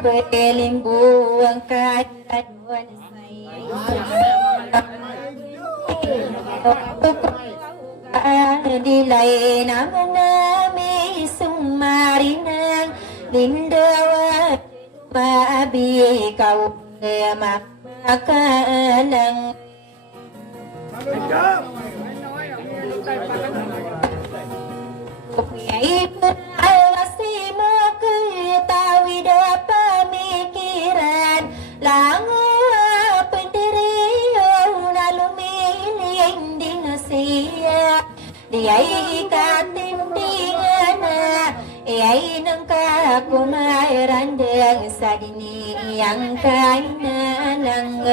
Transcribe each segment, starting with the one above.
Limbu ang kadaduan dilay naman namin sumarinang lindawa maabi ikaw makakalang Ipunawasi mo ketawid pamikiran lango pendiriyo na lumiling din siya diay katindingan na ay nang kakumayran deng sa diniyang kainalang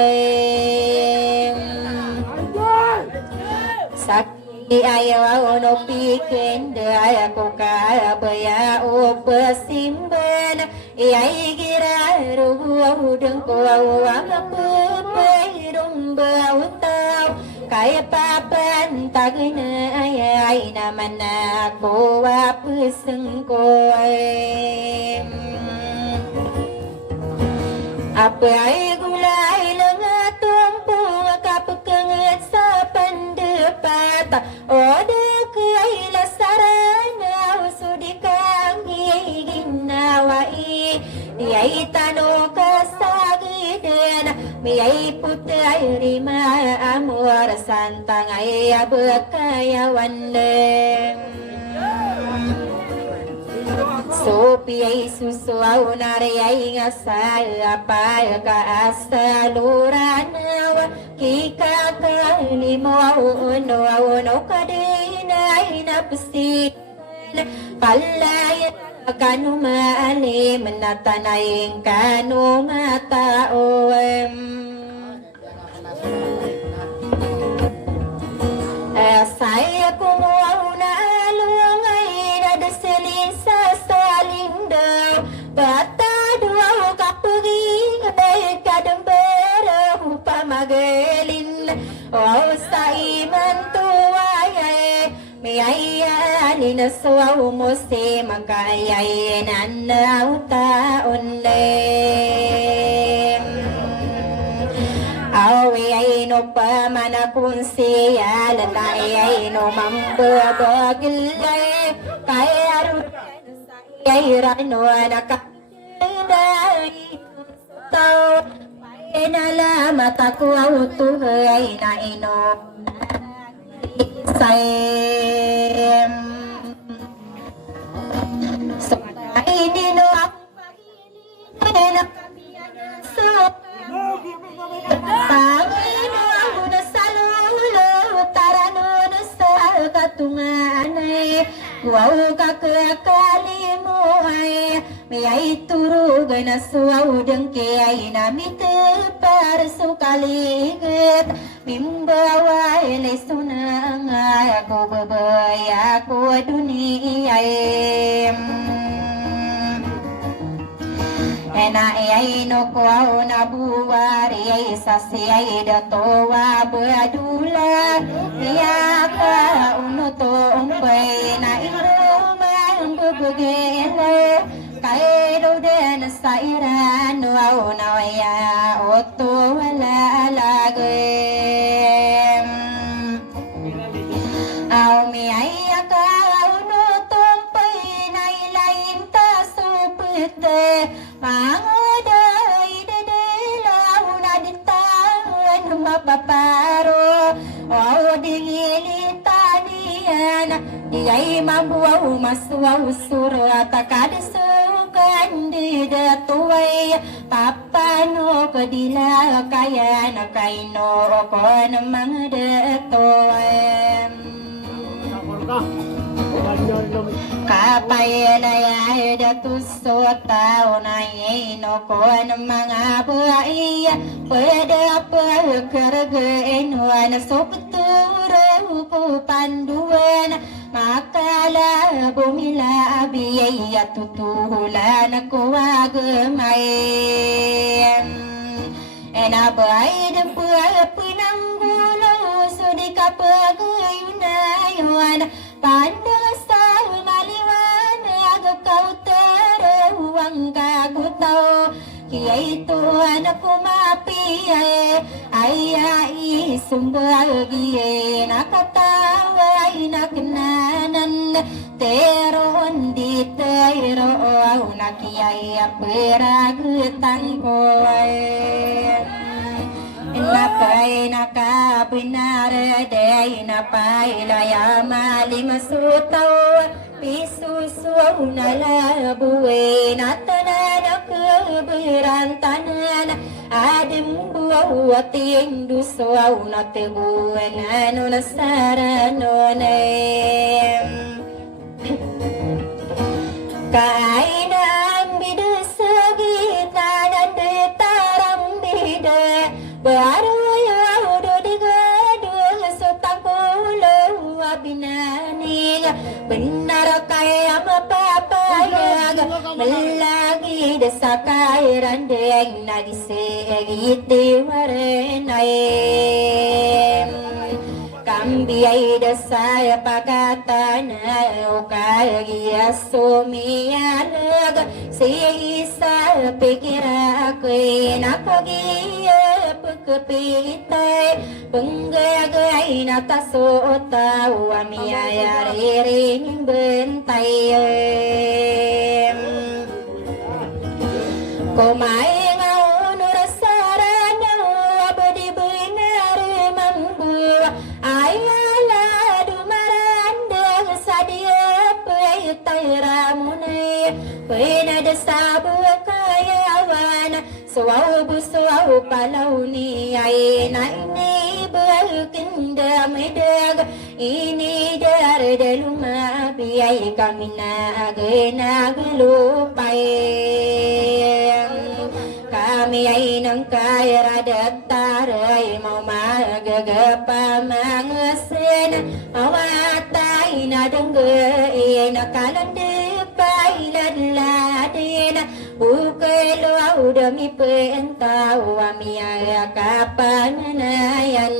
Sakti ayaw no pikin daya ko kabaya o pasimban ay giraro udang ko ang pupirong bautaw kaya papantag na ay naman ako apusang ko apa ay gulay lang atong kapagkangat sa pandepata o dakay lasarana usudi kang giginawai diay tano kasagiden miyay putay rima amor santang ay abakayawan Sopi ay susuaw na riyay nga sa apay kaasaluranaw kikakalimaw uno kadin ay napusin palayan kanu maalim na tanaying kanu matao saya kumuaw na alungay na dasalin sa salindaw patadwaw kapuging ay kadambaraw pamagalin o sa iman tuway may ayalin na suwaw mo si magkayay nanaw taon Awi ay no pamanakun siya lalay ay no mambabagilay kaya rutan ay rano nakakaiday tao ay nalamat ako autuhay na inom sayem so ay dino ako pagilin na so Panginoon na sa lulo, tarano na sa katunganay, wow kakakali mo ay, may ay turugay na suwaw dang kaya namite para sukaligit, mimbaway na sunangay, ako babay, ako duniyay. Na ay no ko na buwari ay sasiyay dato wa badula ya ka uno to umpay na irumang bubugele kay do den sa iran wa na ya oto wala lagem aw mi ay ka uno to umpay na ilain ta supete Mangoday dadalaw na ditawan mapaparo o dingilitanian Diyay mabuaw maswaw suro at akadasukan di datuway Papano ko dila kaya na kaino ko ng mga datuway Kapay na yay datuso tao na ino ko ng mga buhay Pwede pagkaragain na soputuro ko panduan Makala bumila biyay at tutulan ako agamay Enabay ng pinanggulo so di ka pag-ayunayon Pandang sa maliwanag kau teruang kagut tao kiai tuan aku mapi ai sumbagi nakatawa inaknanan teron di tero nakiai peragutang koy nakai nakapinar day napai laya malim sutau pisu suuna labuwe natanan keberantanan adim buah tindu suuna tebuan anu nasaranone kainang bidu segita dan detaram bida baru yaudo digadu sutang puluh abinaning benar kaya mapapayag melagi desa kairan deng na disegiti warenay kambiay desa pakatan ukaya sumiyalag siya pikira ko'y nakagiya pagkapitay penggagay na tasota wamiyayariring bentay kumain ang unurasaran abadi benar mambu ayala dumarandang sadia payutay ramunay penada sabu kayawan suaw busuaw palaw ni ay naini berkinda medag ini darda lumabi ay kami naglupay kami ay nang kaya dataray mau magagapamangsin mawatay na dengge nakalandipay ladladin bukay luaw dami pentaw amiyaya kapananayan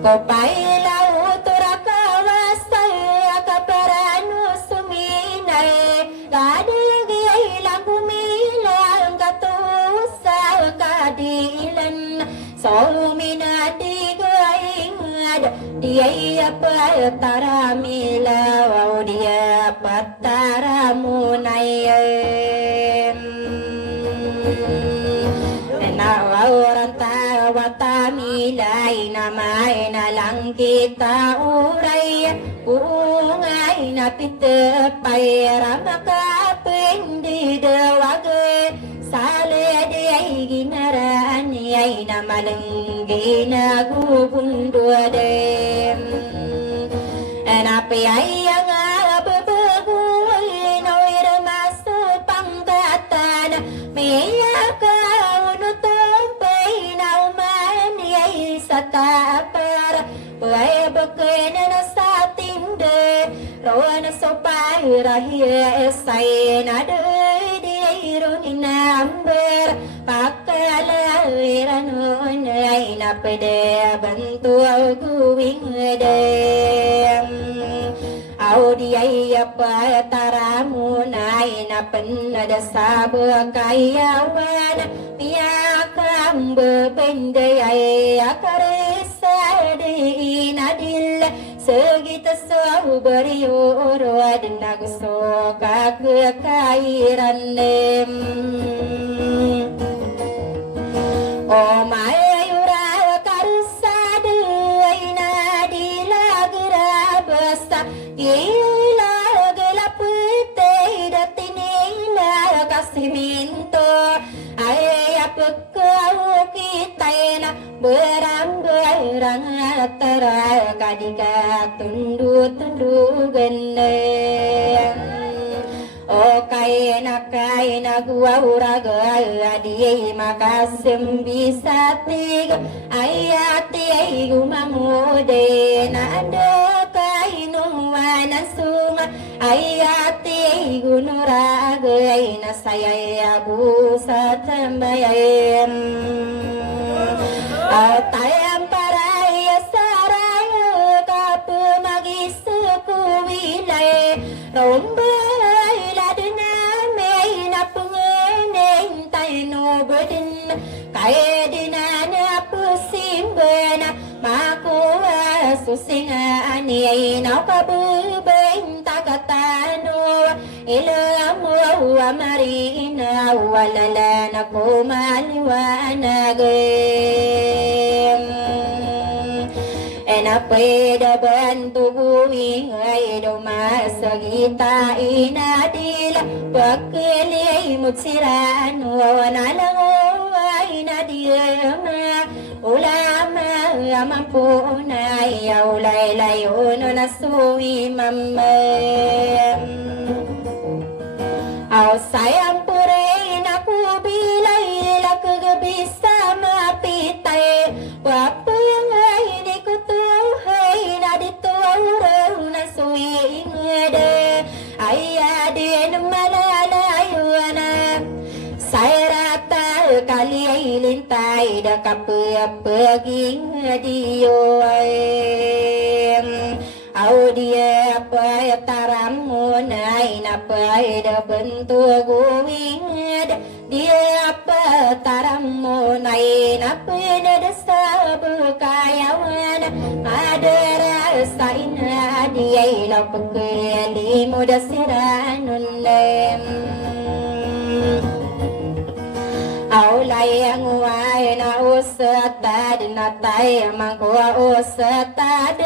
kopay law turakawasay kaparano suminay kadigi ay lang kumilang katusa kadilan suminadigaingad diay pataramilaw diya pataramunay nawaran tawatami namay na lang kita uray ungay na pitapay ramakapindi dawag sale di ay ginaraan ay namalang ginagubundo dem napi ay ang ababaguay na wiramaso panggatan may tapar buhay bakay na nasa tinde rawan sa pahirahia esay na dayro ni number pakalawiran nun ay napede bantu guwing dem audi ay pataramu na inapanada sa bakayawan piyakam bebenday ay akarisa di inadil segita saubariyo ad nagusto kakairan nem o mayura karsa ay nadilagra basta ilaglaputi datinila kasiminto ay apakaw kitay na berang-berang tera kadika tundu-tundugan o kay na guwuraga adi makasim bisatig ay ati ay gumamude na ando kay nuwan sunga ay ati ay gunuraga ay nasayay abu sa tambayan tayang paraya sarayo kapu magisuku wilay rombay ladna me ai nào có bư bên ta cả ta nô ila mua marina wala la na kumali wa na na pwede bantu bumi ay dumasagita inadila pagkili mutsiran wanalango ay nadiyama ulama mampunay ulay layon na suwi mamam aw sayang pure na kubilay lakagabisa mapitay wapang ay di ko tuhay na dito na suwingade ay adin malalayo na sayrata kali ay lintay da kapaging diyo ay dia apa taram munai napai da bentu guing dia apa taram munai napai da sabu kayawan ada rasa ina dia ilap keli muda siranun lem aulay ang uway na usatad na tayo mangkuha usatad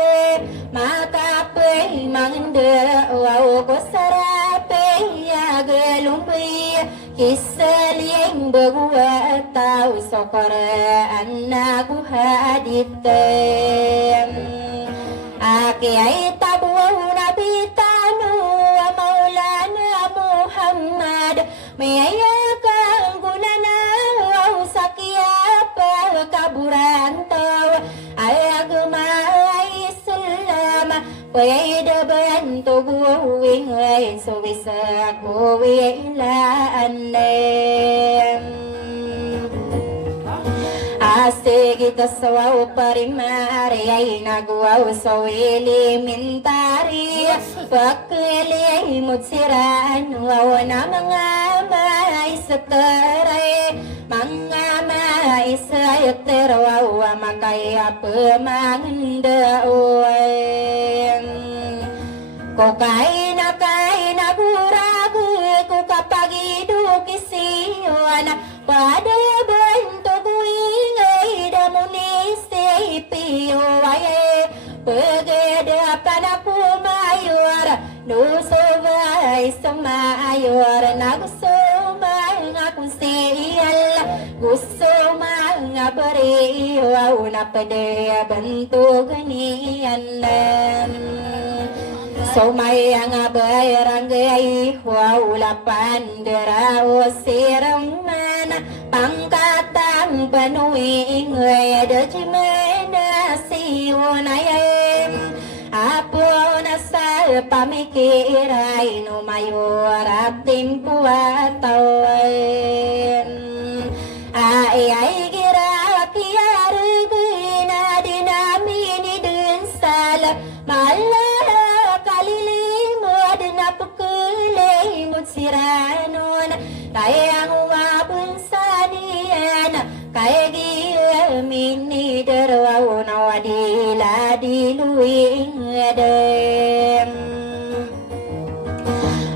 makapay mangda wow ko sarape yagalumpi kisaliyang bagwa tao sokoraan na kuhaditem aki ay tabuaw na bitano maulana Muhammad may ayakang gunana kaburan taw ay agumay salama pwede bantu buwing ay suwisa kuwilaan ase kita sawaw parimari ay nagwaw sa elementary pakili ay mutsiran waw na mga may sa taray mga isa terwawa makaya pemangda ko kain na guragu ko kapagi dukisiwan pada bentuk ingay damunisi piwaye pageda panaku mayor nusubay semayor nagusumay ngaku siyal gusto mga bariwaw na pwede bantu ganiyan so may ang barangay wow lapan deraw sirang mana pangkatang panuing ada cimena siwonayem apo na sa pamikiray no mayor at timpuatawen ay gira kiarugina dinamini dun sala malala kalilimod na pukulay mutsiranon kaya ang umabun sa niyan kaya giyamini daraw na wadila diluing adem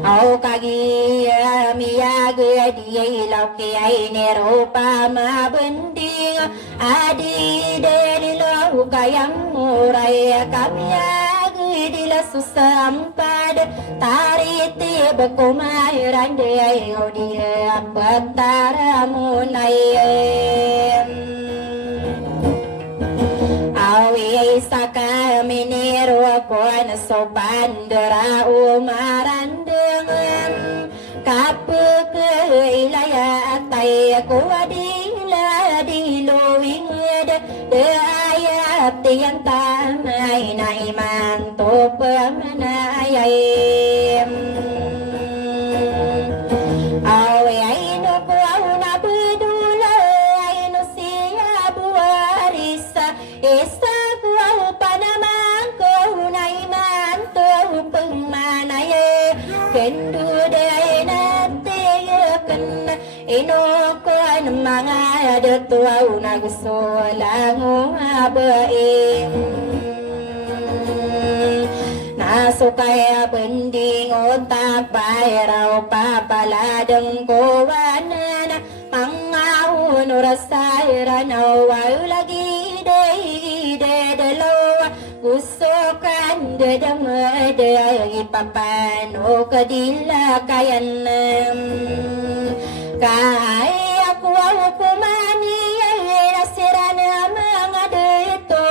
au kagiya miyaga diya ilaw kaya neropa mabending adi delilaw kayang muray kamyaga dila susampad tariti bakumayran diya diya pataramunay awi sa kaminero ko na so bandera umarandengan kapag ilaya tay ko adila diluwing dayat tiyan tamay na iman to pamanayay awi ay no ko na budula ay no siya buwarisa isa ko panaman ko na iman to pagmanaye kendo day natiyakan inoko ang mga datuaw na gusto lang umabaing sukaya bending otak bayraw papaladang kowanan mangahun rasay ranaw lagi de dalawa gusto kan dadamada ipapano kadila kayan kaya ako kumani nasira na mga dito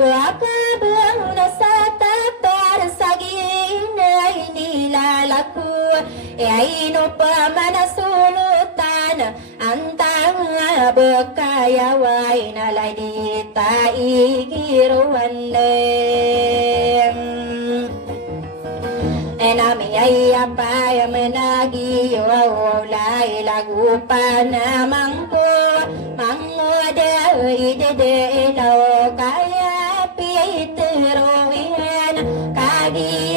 wakabang nasa tatar sa ginay nilalaku ay no pa manasulutan ang tanga bekayaway nalay di taigiruan nami ay apay menagi walay lagu pa namang ko mangoda ide law kaya piteroin kagi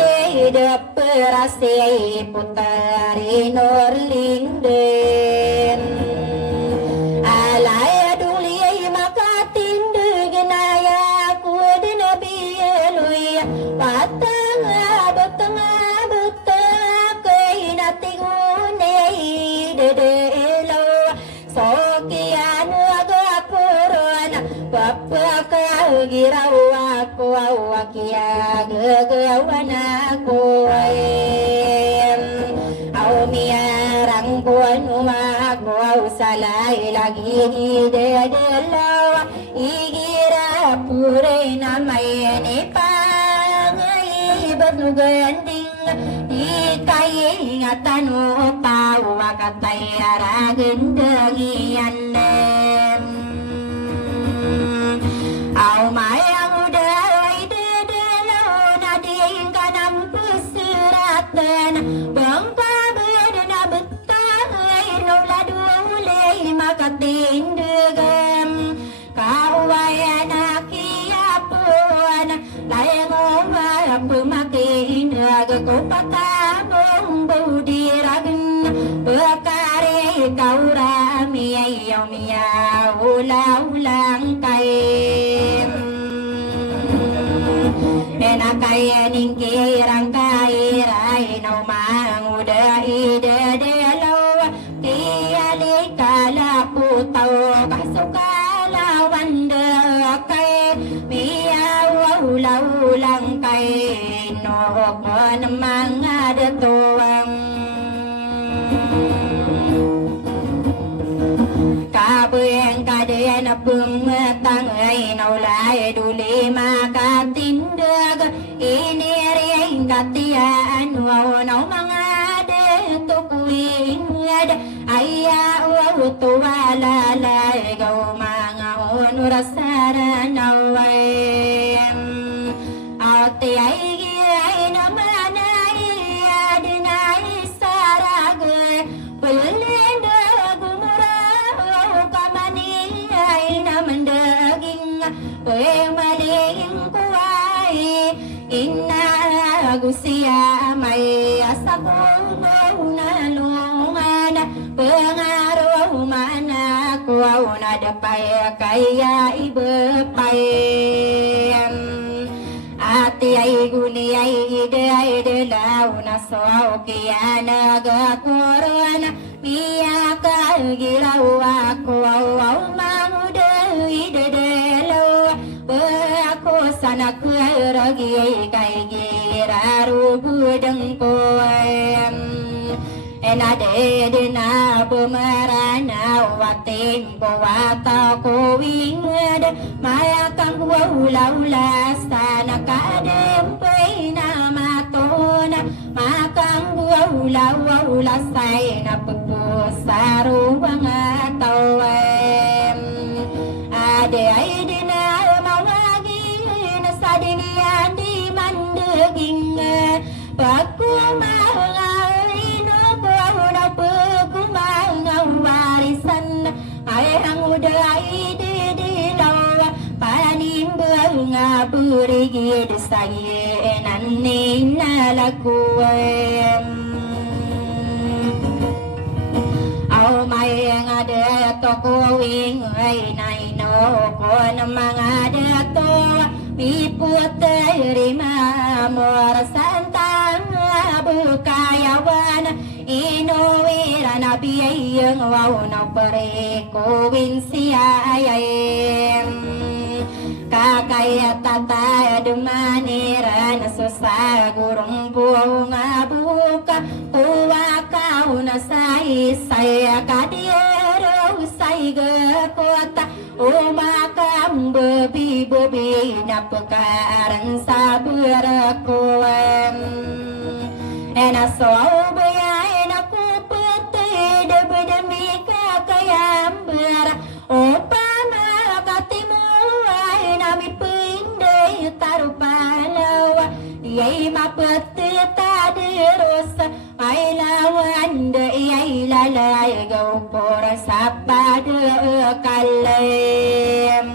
de perase putari norlinden alay duli makatinde genaya ku de nabi eluy patang betang giraw ako awakia gagawana ko aw miyarang buwan umago salay lagi idedelaw igira pure na may nipangayibad nuganding ikay ingatan mo pawakatay aragandagian aw mayang uday dedelaw na ding kanang pusiratan bangkabed na betay no ladulay makatindegam kawayan akiapuan layang pumakinag ko patabong budiragan bekare kaurami ayaw miya ula-ulang kaim nakayaning kirang kairay na umang uday dedelaw kiyali kalaputaw kasukalawan dekay miya ula-ulang kay no ko na mga datuang kabuyang kadena pumatang ay naulay duli makatindag iniring katiyan wow na mga detukuing ayaw tuwalalay gaw mga onurasara naway ate ay naman ay adinay sarag pulenda maling kuway inagusiya may asabong na lungan pangaraw mana kuwaw na dapay kaya ibapay ati ay guni ay ide ay delaw na so kaya nagakuron miya kagiraw ako aw manguday idedelaw ako sana kuragi kay giraru budang ko enade na bumarana watim bawata ko wingad maya kang wala sana kadempay na matona makang wala say na pagpusaro mga tawem ade ay dinian di mandeging pagkumangain ako na pagkumangawarisan ay ang uday didilaw panimbal nga burigid sa ienan ninalakuwem aw may nga deto ko wing ay naino ko ng mga deto terima morsantang bukayawan inuwira na biyayang wow na pare ko winsiyayayem kakaya tatay dumanira na susah gurung bunga buka kuwa kau na saya kadiero say kota umakam bebi na pekaran sabar kuam ena soal baya ena ku putih demi kakayam ber opama katimu ena mi pindai tarupalawa yai ma putih tadirus ai lawan de yai lalai gau por sapad kalem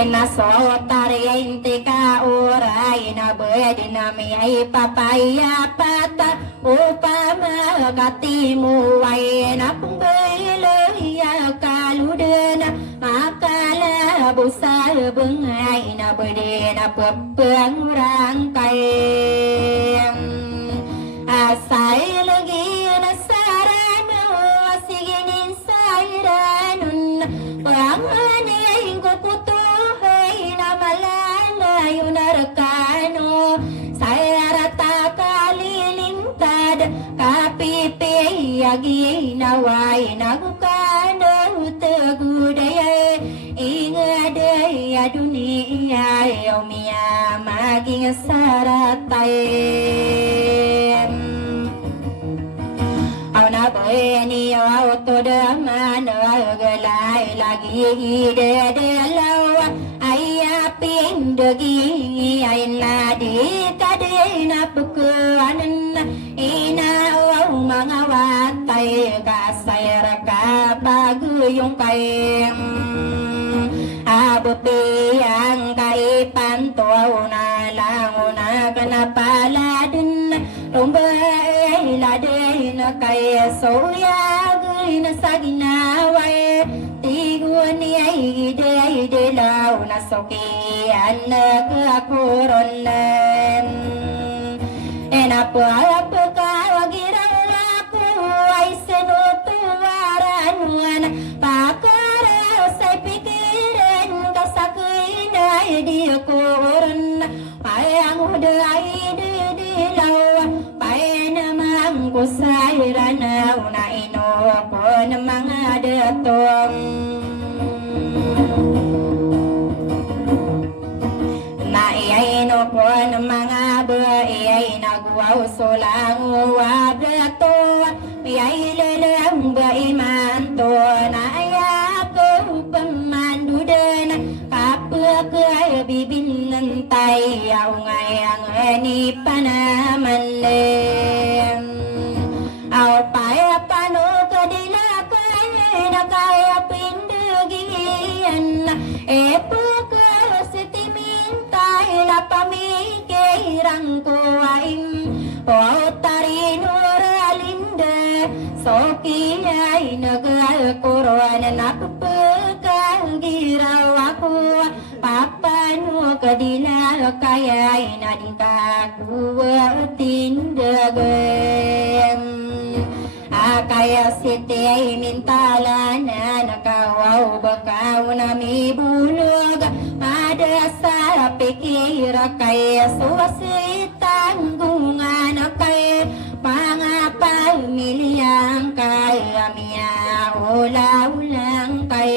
ena sotare intika urai na bedina mi ai papaya pata upama katimu ai na pungbele ya kaludena makala busa bengai na bedena pepeng rangkai asai lagi na sarana asiginin sairanun pangane ingko putu hai na malalayo narakano sayarata kalilintad kapipi agi nawai nagukano tegudaya ingadaya dunia yomia maging saratay na beni auto de mano galai lagi de lawa ayya pindagi ayna di kadena pukuan ina au mga watay kasayar ka baguyong kayem abuti ang kaipan tuwa na lang una kanapaladin rumbay ladin kaya soya gina sa ginaway tiguan niya ide law na sokian nagkakuron enapo kawagiraw ako ay sinutuwaran pakaraw sa'y pikirin kasakin ay di kuron payang huday dilaw payanamang kusayran na inupo ng mga datong naiyaino po ng mga buhay nagwaw sulang wabrato miyay lalang baiman to naayap ko pamandudan kapagay bibinan tayo ngayang ni panaman aw paya pano kadila kaya na kaya pindagian epoka sentimental na pamikirang kuwain o tarinuralinda soki ay nagkuruan na papagagiraw ako papano kadila kaya na din kakuwa tindagam kaya siti ay mintala na nakawaw bakaw na may bulog madasa pikira kaya suwasitang gungan kay pangapamiliyang kaya miya ula-ulang kay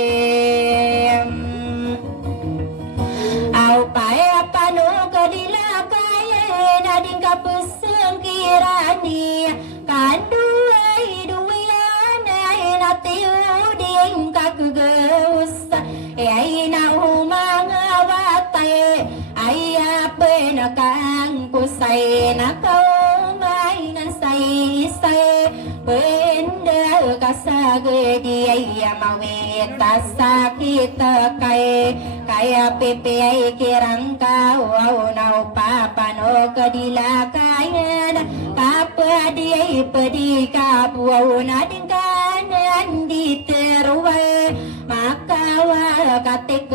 aw paya pano kadila kaya na din kapusang kirani kanduay duyan ay natiuding kakagawas ay na umangawatay ay ape na kang pusay na kaumay ng say-say pwenda kasagadi ay mawit sakit kay kaya pipi ay kirang kawaw na upapano kadila kaya na kapadi ay padi kapuaw na din kanan di teruway maka wa katik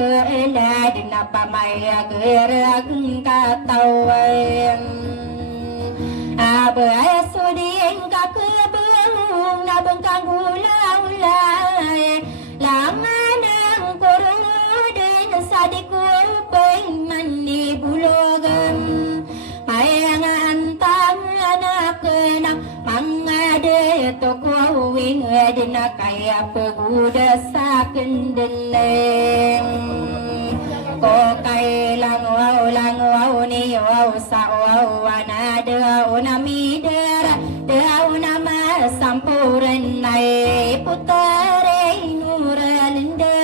la dina pamaya gerak katawem abai suding ka kebung na bengkang ulah-ulah lamanang kurudin sadiku mandi bulogam payangan tangan kena mangade to ko wing dina kaya peguda sakendeleng ko kai lang wow ni wow sa wow anada unami dera unama sampuran nai putare nuralinde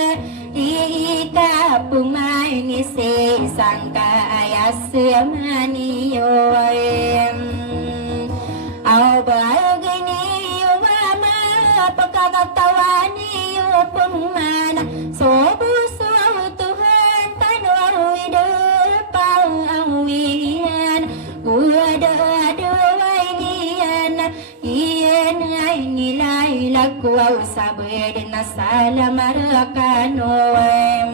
ika pumai ni se sangka ayasamani yoem au bagini wama pakakatawani pumana sobu so Tuhan tanoi depan awian uada doainian ian aini laku au sabedna salamarkanoem